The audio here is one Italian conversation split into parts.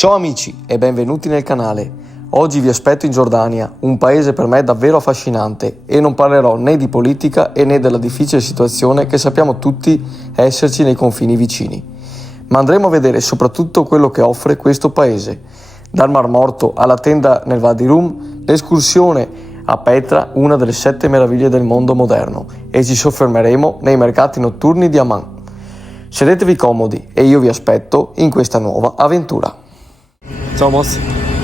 Ciao amici e benvenuti nel canale. Oggi vi aspetto in Giordania, un paese per me davvero affascinante, e non parlerò né di politica e né della difficile situazione che sappiamo tutti esserci nei confini vicini. Ma andremo a vedere soprattutto quello che offre questo paese. Dal Mar Morto alla tenda nel Val di Rum, l'escursione a Petra, una delle 7 meraviglie del mondo moderno, e ci soffermeremo nei mercati notturni di Amman. Sedetevi comodi e io vi aspetto in questa nuova avventura. Ciao Moss.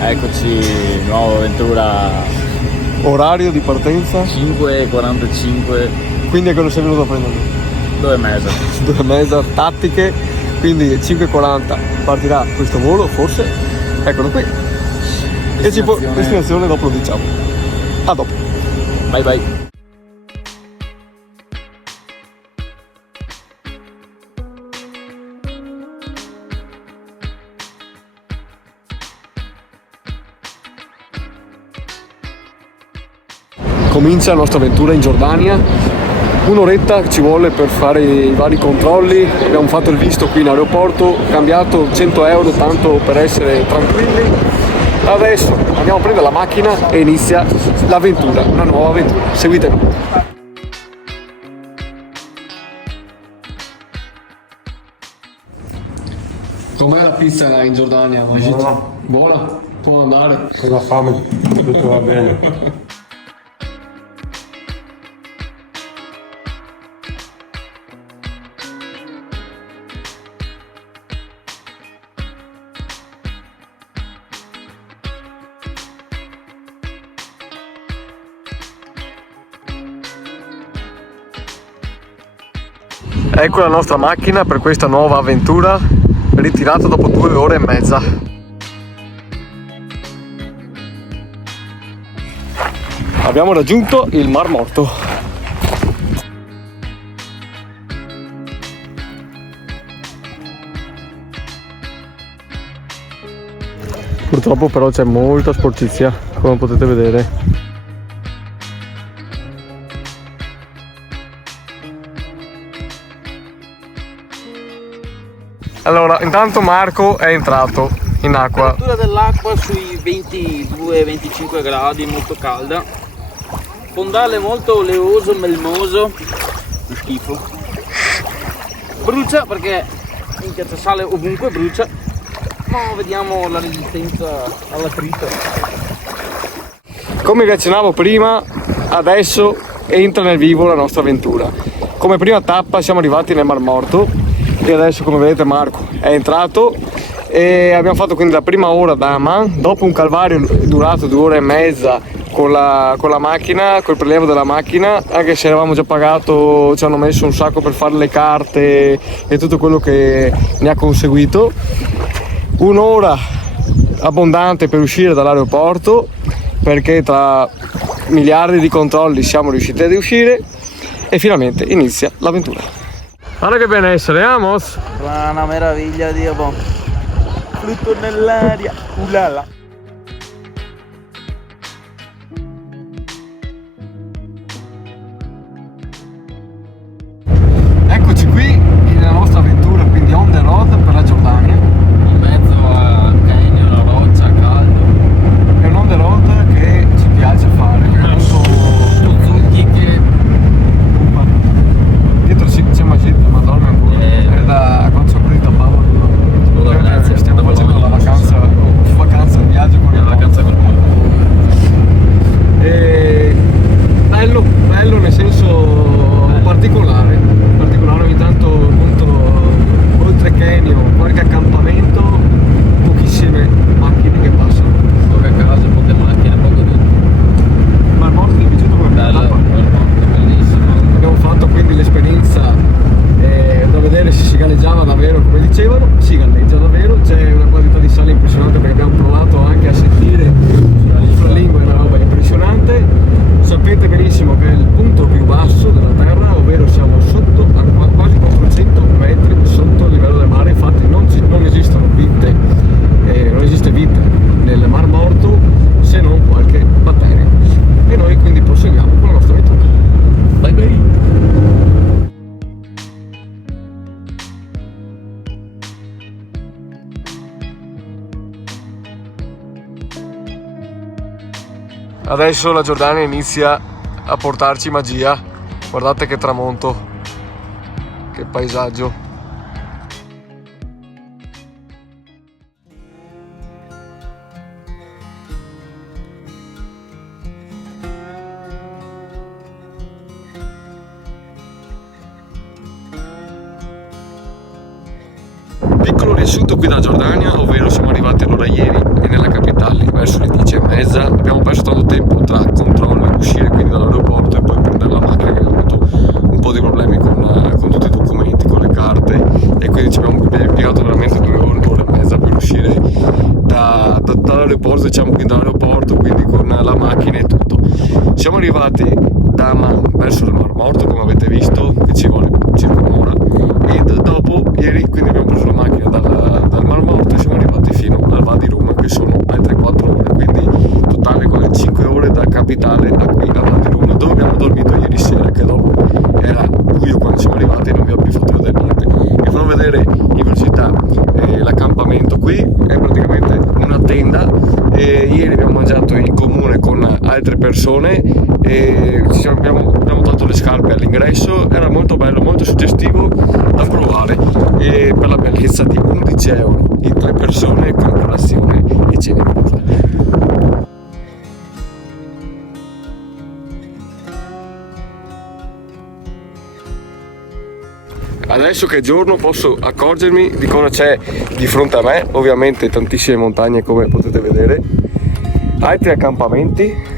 Eccoci, nuova avventura. Orario di partenza? 5:45. Quindi a cosa sei venuto a prendere? 2:30. 2:30, tattiche, quindi 5:40 partirà questo volo, forse. Eccolo qui. E destinazione dopo lo diciamo. A dopo. Bye bye. Comincia la nostra avventura in Giordania. Un'oretta ci vuole per fare i vari controlli. Abbiamo fatto il visto qui in aeroporto, cambiato 100 euro tanto per essere tranquilli. Adesso andiamo a prendere la macchina e inizia l'avventura, una nuova avventura. Seguitemi. Com'è la pizza in Giordania? Buona. Buona? Può andare? Con la fame tutto va bene. Ecco la nostra macchina per questa nuova avventura, ritirata dopo 2 ore e mezza. Abbiamo raggiunto il Mar Morto. Purtroppo però c'è molta sporcizia, come potete vedere. Allora, intanto Marco è entrato in acqua. La temperatura dell'acqua sui 22-25 gradi, molto calda. Fondale molto oleoso, melmoso. Che schifo. Brucia perché minchia, c'è sale ovunque, brucia. Ma vediamo la resistenza all'attrito. Come vi accennavo prima, adesso entra nel vivo la nostra avventura. Come prima tappa siamo arrivati nel Mar Morto. E adesso, come vedete, Marco è entrato e abbiamo fatto quindi la prima ora da Amman, dopo un calvario durato 2 ore e mezza con la macchina, col prelievo della macchina, anche se avevamo già pagato, ci hanno messo un sacco per fare le carte e tutto quello che ne ha conseguito. Un'ora abbondante per uscire dall'aeroporto, perché tra miliardi di controlli siamo riusciti ad uscire e finalmente inizia l'avventura. Guarda che benessere, Amos! Una meraviglia, Dio buono. Flutto nell'aria, ulala. Eccoci qui nella nostra avventura, quindi on the road per la Giordania. In mezzo a un canyon, una roccia, caldo. È un on the road che ci piace fare. Suzuki che Dietro c'è Magetta, ma dorme ancora. È da quando sono preso da Paolo. Stiamo facendo la vacanza Adesso la Giordania inizia a portarci magia. Guardate che tramonto, che paesaggio. Piccolo riassunto qui da Giordania, ovvero siamo arrivati allora ieri e nella capitale verso le 10:30. Abbiamo perso tanto tempo tra controllo e uscire quindi dall'aeroporto e poi prendere la macchina, che abbiamo avuto un po' di problemi con tutti i documenti, con le carte, e quindi ci abbiamo impiegato veramente 2 ore, 1 ora e mezza per uscire dall'aeroporto, diciamo, quindi dall'aeroporto, quindi con la macchina e tutto. Siamo arrivati da Amman verso il Mar Morto, come avete visto, che ci vuole circa un'ora, e dopo ieri quindi abbiamo preso la macchina dal Mar Morto e siamo arrivati fino al Val di Roma, che sono altre 4 ore, quindi totale quasi 5 ore da capitale a qui a Val di Roma, dove abbiamo dormito ieri sera, che dopo era buio quando siamo arrivati e non vi ho più fatto vedere niente. Vi farò vedere in velocità l'accampamento. Qui è praticamente una tenda, e ieri abbiamo mangiato in comune con altre persone e abbiamo tolto le scarpe all'ingresso. Era molto bello, molto suggestivo da provare, e per la bellezza di 11 euro in 3 persone con colazione e cena inclusa. Adesso che è giorno posso accorgermi di cosa c'è di fronte a me, ovviamente tantissime montagne come potete vedere, altri accampamenti,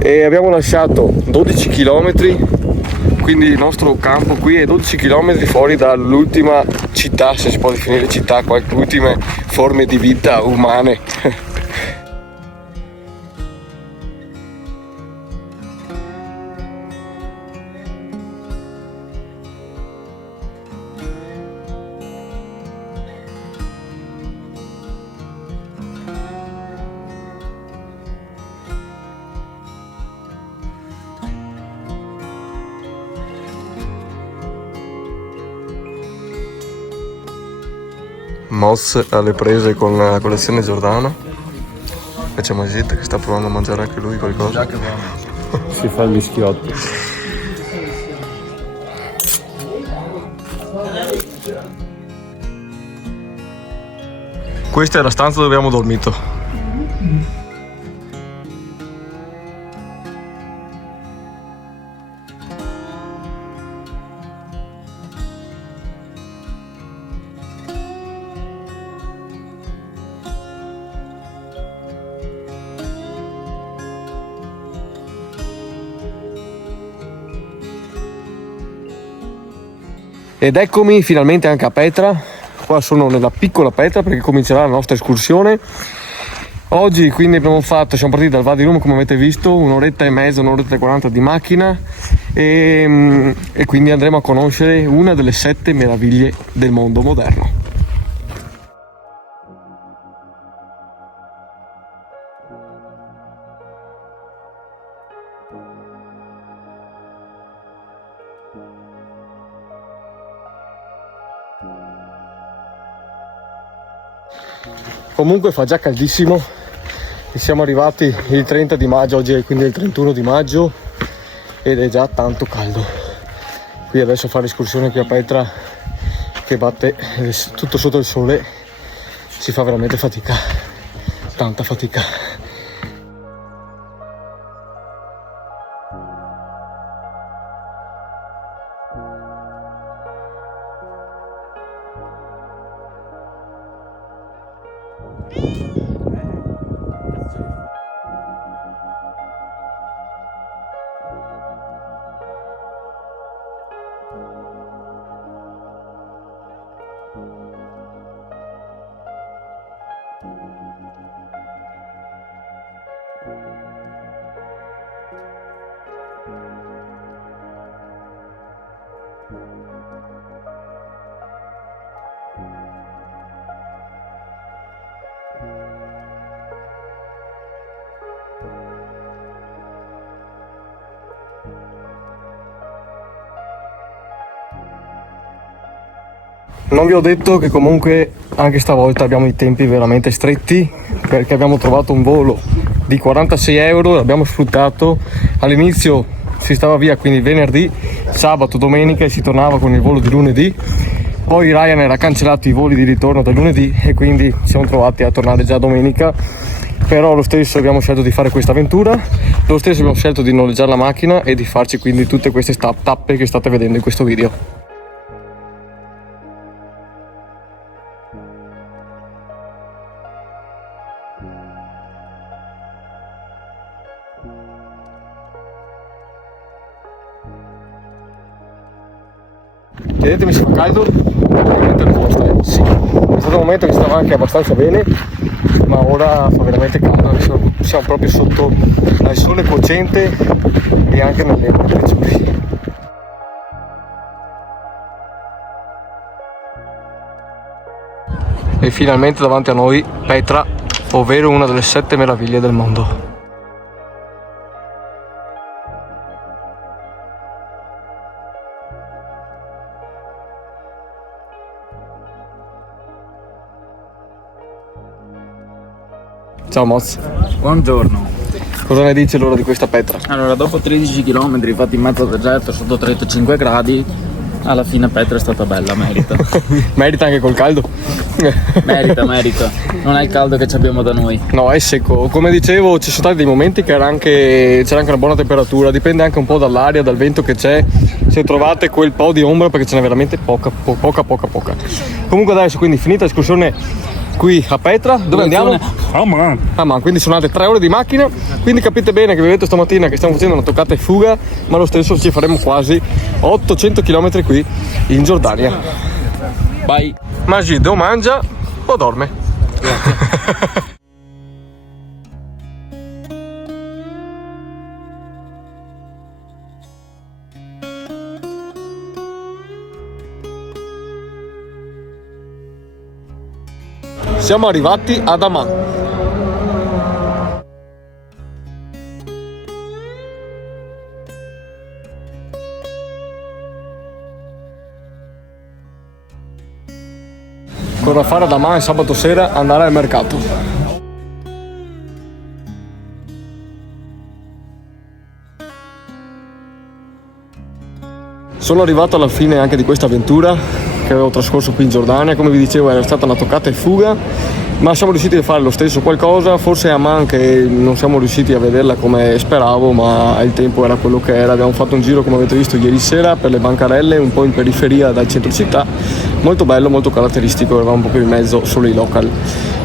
e abbiamo lasciato 12 km, quindi il nostro campo qui è 12 km fuori dall'ultima città, se si può definire città, qualche ultime forme di vita umane. Moss alle prese con la collezione Giordano, e c'è Magit che sta provando a mangiare anche lui qualcosa. Si fa gli schiotti. Questa è la stanza dove abbiamo dormito. Ed eccomi finalmente anche a Petra. Qua sono nella piccola Petra perché comincerà la nostra escursione. Oggi quindi siamo partiti dal Val di Roma, come avete visto, 1 oretta e mezza, 1 oretta e 40 di macchina, e quindi andremo a conoscere una delle 7 meraviglie del mondo moderno. Comunque fa già caldissimo e siamo arrivati il 30 di maggio, oggi è quindi il 31 di maggio ed è già tanto caldo. Qui adesso fare escursione qui a Petra, che batte tutto sotto il sole, si fa veramente fatica, tanta fatica. Non vi ho detto che comunque anche stavolta abbiamo i tempi veramente stretti, perché abbiamo trovato un volo di 46 euro, l'abbiamo sfruttato. All'inizio si stava via quindi venerdì, sabato, domenica e si tornava con il volo di lunedì. Poi Ryanair ha cancellato i voli di ritorno da lunedì e quindi ci siamo trovati a tornare già domenica. Però lo stesso abbiamo scelto di fare questa avventura, lo stesso abbiamo scelto di noleggiare la macchina e di farci quindi tutte queste tappe che state vedendo in questo video. Chiedetemi se fa caldo, veramente risposta sì. È stato un momento che stava anche abbastanza bene, ma ora fa veramente caldo, adesso siamo proprio sotto al sole cocente e anche nelle temperature. E finalmente davanti a noi Petra, ovvero una delle 7 meraviglie del mondo. Ciao Moz. Buongiorno. Cosa ne dice l'ora di questa Petra? Allora, dopo 13 km fatti in mezzo al deserto sotto 35 gradi, alla fine Petra è stata bella, merita. Merita anche col caldo? merita. Non è il caldo che abbiamo da noi. No, è secco. Come dicevo, ci sono stati dei momenti che c'era anche una buona temperatura, dipende anche un po' dall'aria, dal vento che c'è. Se trovate quel po' di ombra, perché ce n'è veramente poca. Comunque adesso, quindi finita l'escursione qui a Petra, dove andiamo? Man, quindi sono altre 3 ore di macchina, quindi capite bene che vi vedete stamattina che stiamo facendo una toccata e fuga, ma lo stesso ci faremo quasi 800 km qui in Giordania. Bye. Majid o mangia o dorme. Siamo arrivati ad Amman. Cosa fare ad Amman sabato sera? Andare al mercato. Sono arrivato alla fine anche di questa avventura che avevo trascorso qui in Giordania. Come vi dicevo, era stata una toccata e fuga, ma siamo riusciti a fare lo stesso qualcosa. Forse a Man che non siamo riusciti a vederla come speravo, ma il tempo era quello che era. Abbiamo fatto un giro, come avete visto ieri sera, per le bancarelle, un po' in periferia dal centro città, molto bello, molto caratteristico, eravamo proprio in mezzo solo ai local.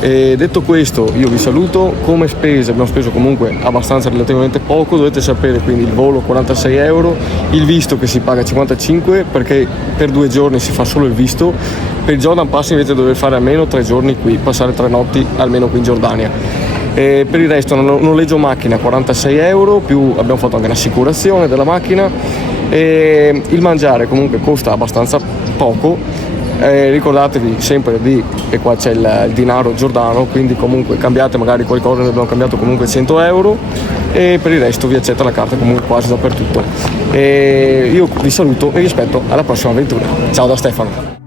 E detto questo, io vi saluto. Come spese abbiamo speso comunque abbastanza, relativamente poco, dovete sapere, quindi il volo 46 euro, il visto che si paga 55 perché per 2 giorni si fa solo il visto. Per il Jordan Pass invece dovete fare almeno 3 giorni qui, passare 3 notti almeno qui in Giordania. E per il resto noleggio macchina 46 euro, più abbiamo fatto anche l'assicurazione della macchina, e il mangiare comunque costa abbastanza poco. Ricordatevi sempre che qua c'è il dinaro giordano, quindi comunque cambiate magari qualcosa, noi abbiamo cambiato comunque 100 euro, e per il resto vi accetta la carta comunque quasi dappertutto. E io vi saluto e vi aspetto alla prossima avventura. Ciao da Stefano.